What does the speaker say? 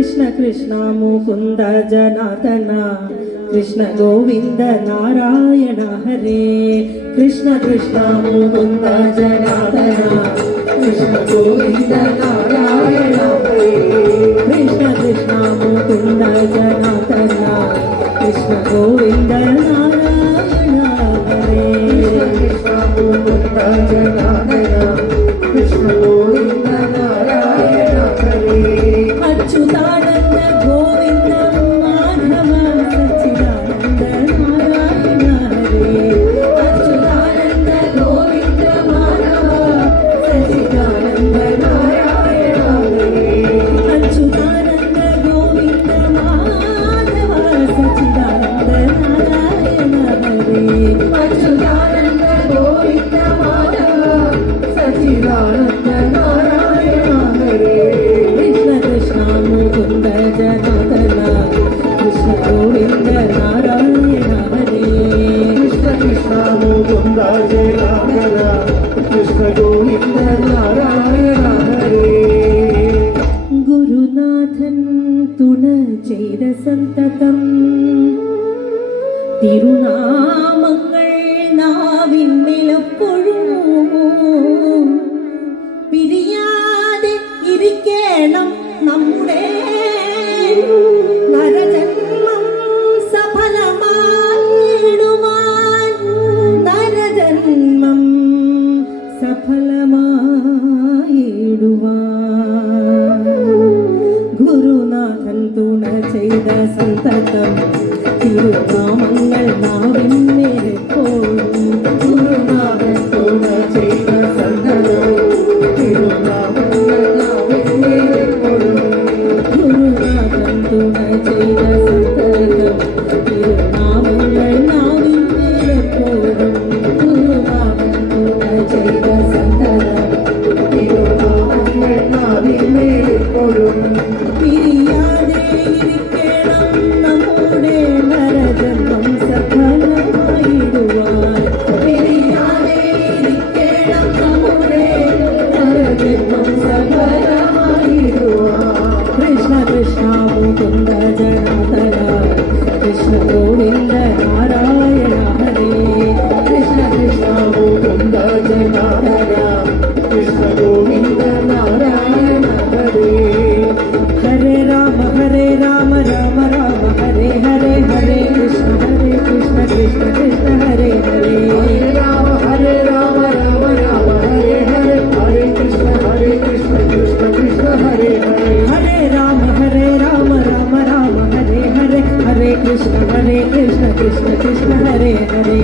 कृष्ण कृष्ण मुकुंद जनार्दन कृष्ण गोविंद नारायण हरे कृष्ण कृष्ण मुकुंद जनार्दन कृष्ण गोविंद नारायण हरे कृष्ण कृष्ण मुकुंद जनार्दन कृष्ण गोविंद नारायण हरे कृष्ण मुकुंद जनार्दन कृष्ण गोविंद नारायण हरे अच्युतानंद गोविंद माधव सच्चिदानंद नारायण हरे अच्युतानंद गोविंद माधव सच्चिदानंद नारायण हरे अच्युतानंद गोविंद माधव सच्चिदानंद नारायण हरे अच्युतानंद गोविंद माधव सच्चिदानंद नारायण हरे मुकुंद जनार्दन कृष्ण गोविंद नारायण हरे कृष्ण कृष्ण मुकुंद जनार्दन कृष्ण गोविंद नारायण हरे ഗുരുനാഥൻ തുണ ചെയ്ത സന്തതം തിരുനാമങ്ങൾ നാവിന്മേലെപ്പോഴും പിരിയാതെ ഇരിക്കണം നമ്മുടെ നരജന്മം സഫലമായിടുവാൻ നരജന്മം സഫലമായിടുവാൻ ഗുരുനാഥൻ തുണ ചെയ്ത സന്തതം തിരുനാമങ്ങൾ നാവിന്മേലെപ്പോഴും ഗുരുനാഥൻ തുണ ചെയ്ത സന്തതം തിരുനാമങ്ങൾ നാവിന്മേലെപ്പോഴും ഗുരുനാഥൻ തുണ ചെയ്ത സന്തതം തിരുനാമങ്ങൾ നാവിന്മേലെപ്പോഴും ഗുരുനാഥൻ തുണ ചെയ്ത സന്തതം തിരുനാമങ്ങൾ നാവിന്മേലെപ്പോഴും പിരിയാതെ ഇരിക്കണം നമ്മുടെ നരജന്മം സഫലമായിടുവാൻ പിരിയാതെ ഇരിക്കണം നമ്മുടെ നരജന്മം സഫലമായിടുവാൻ കൃഷ്ണ കൃഷ്ണ മുകുന്ദ ജനാർദന കൃഷ്ണ ഗോവിന്ദ നാരായണ ഹരേ കൃഷ്ണ കൃഷ്ണ മുകുന്ദ ജനാർദന കൃഷ്ണ ഗോവിന്ദ നാരായണ ഹരേ ഹരേ രാമ രാമ രാമ ഹരേ ഹരേ ഹരേ കൃഷ്ണ കൃഷ്ണ കൃഷ്ണ ഹരേ ഹരേ ഹരേ രാമ രാമ രാമ ഹരേ ഹരേ ഹരേ കൃഷ്ണ കൃഷ്ണ കൃഷ്ണ ഹരേ ഹരേ ഹരേ രാമ രാമ രാമ ഹരേ ഹരേ ഹരേ കൃഷ്ണ കൃഷ്ണ കൃഷ്ണ ഹരേ ഹരേ